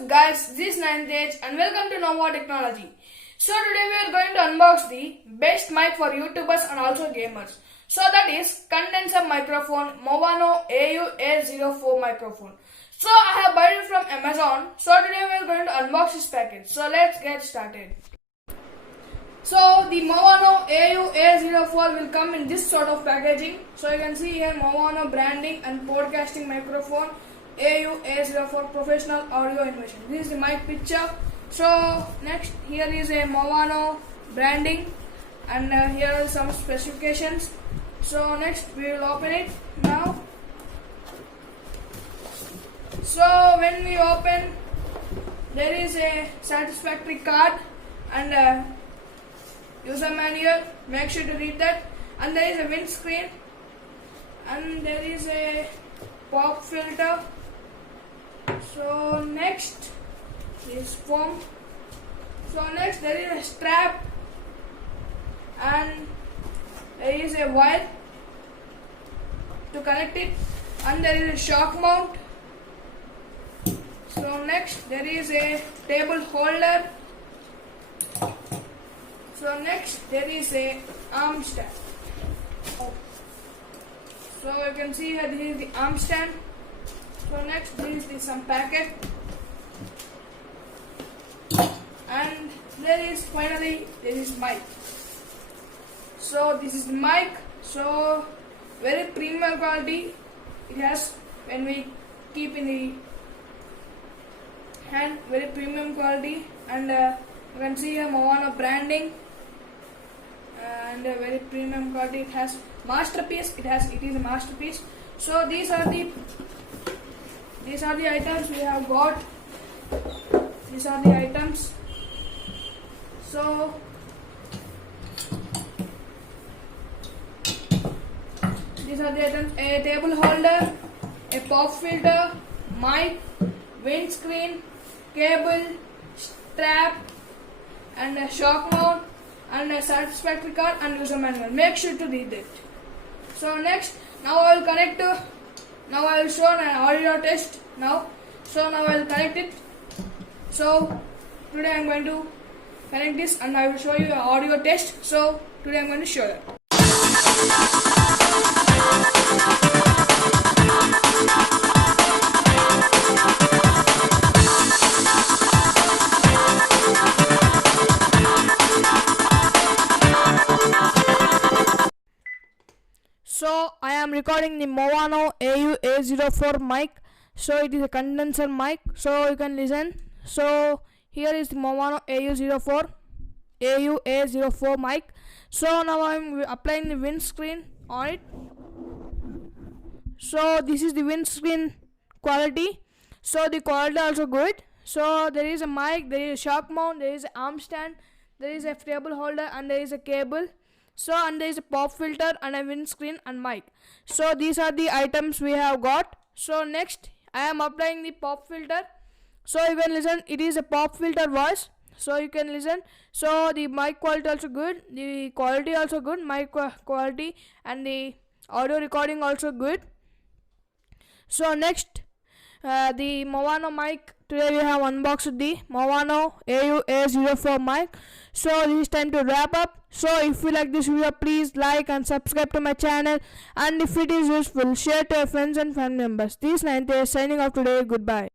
up guys, this is Nayan and welcome to Moano Technology. So today we are going to unbox the best mic for YouTubers and also gamers. So that is condenser microphone Moano AU-AO4 microphone. So I have bought it from Amazon. So today we are going to unbox this package. So let's get started. So the Moano AU-AO4 will come in this sort of packaging. So you can see here Moano branding and podcasting microphone. AU-AO4 professional audio innovation. This is the mic picture. So next here is a Moano branding and here are some specifications. So next we will open it now. So when we open, there is a satisfactory card and user manual. Make sure to read that. And there is a windscreen and there is a pop filter. So next is foam. So next there is a strap and there is a wire to connect it and there is a shock mount. So next there is a table holder. So next there is a arm stand. So you can see here this is the arm stand. So next this is some packet and there is finally there is mic. So this is the mic. So very premium quality it has when we keep in the hand, very premium quality and you can see here Moano branding and very premium quality. It has masterpiece. It is a masterpiece. So these are the items we have got. These are the items. So these are the items: a table holder, a pop filter, mic, windscreen, cable, strap, and a shock mount, and a satisfactory card and user manual. Make sure to read it. So next, now I will connect to. Now I will show an audio test now. So now I will connect it. So today I am going to connect this and I will show you an audio test. So today I am going to show that. So I am recording the Moano AU-AO4 mic. So it is a condenser mic. So you can listen. So here is the Moano AU-AO4 mic. So now I am applying the windscreen on it. So this is the windscreen quality. So the quality also good. So there is a mic, there is a shock mount, there is an arm stand, there is a table holder and there is a cable. So and there is a pop filter and a windscreen and mic. So these are the items we have got. So next I am applying the pop filter. So you can listen, it is a pop filter voice. So you can listen. So the mic quality also good, the quality also good, mic quality and the audio recording also good. So next the Moano mic. Today we have unboxed the Moano AU-AO4 mic. So this is time to wrap up. So if you like this video, please like and subscribe to my channel, and if it is useful, share to your friends and family members. This is Nayan signing off today. Goodbye.